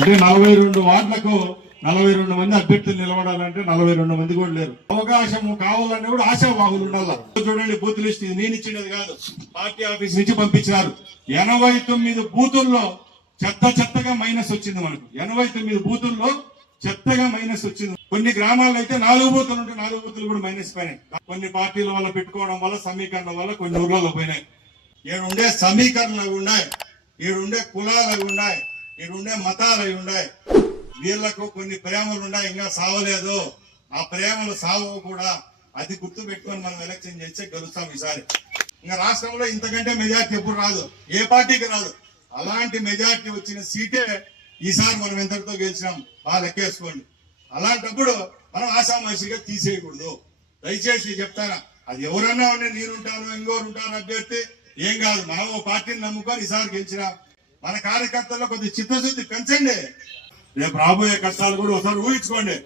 అంటే 42 వార్డులకు 42 మంది అభ్యర్థులు నిలబడాలంటే 42 మంది కూడా లేరు. అవకాశం కావాలన్నా కూడా ఆశావాహులు ఉండాల. చూడండి, బూత్ లిస్ట్ ఇది నేను ఇచ్చినది కాదు, పార్టీ ఆఫీస్ నుంచి పంపించినారు. 89 బూతుల్లో చెత్తగా మైనస్ వచ్చింది. మనకు 89 బూతుల్లో చెత్తగా మైనస్ వచ్చింది. కొన్ని గ్రామాల్లో అయితే 4 బూతులు ఉంటే 4 బూతులు కూడా మైనస్ పోయినాయి. కొన్ని పార్టీల వల్ల పెట్టుకోవడం వల్ల, సమీకరణ వల్ల కొన్ని ఊర్లలో పోయినాయి. ఈడుండే సమీకరణలు ఉన్నాయి, ఈడుండే కులాలు ఉన్నాయి, ఈడుండే మతాలు ఉన్నాయి. వీళ్లకు కొన్ని ప్రేమలు ఉన్నాయి, ఇంకా సావలేదు. ఆ ప్రేమలు సావు కూడా అది గుర్తు పెట్టుకొని మనం ఎలక్షన్ చేస్తే గెలుస్తాం ఈసారి. ఇంకా రాష్ట్రంలో ఇంతకంటే మెజార్టీ ఎప్పుడు రాదు, ఏ పార్టీకి రాదు. అలాంటి మెజార్టీ వచ్చిన సీటే ఈసారి మనం ఎంతటితో గెలిచినాం బాగా లెక్కేసుకోండి. అలాంటప్పుడు మనం ఆశామాషిగా తీసేయకూడదు. దయచేసి చెప్తారా, అది ఎవరన్నా ఉండే నేనుంటాను, ఇంకోరు ఉంటాను అభ్యర్థి ఏం కాదు. మనం ఓ పార్టీని నమ్ముకొని ఈసారి గెలిచినాం. మన కార్యకర్తల్లో కొద్ది చిత్తశుద్ధి పెంచండి. రేపు రాబోయే కష్టాలు కూడా ఒకసారి ఊహించుకోండి.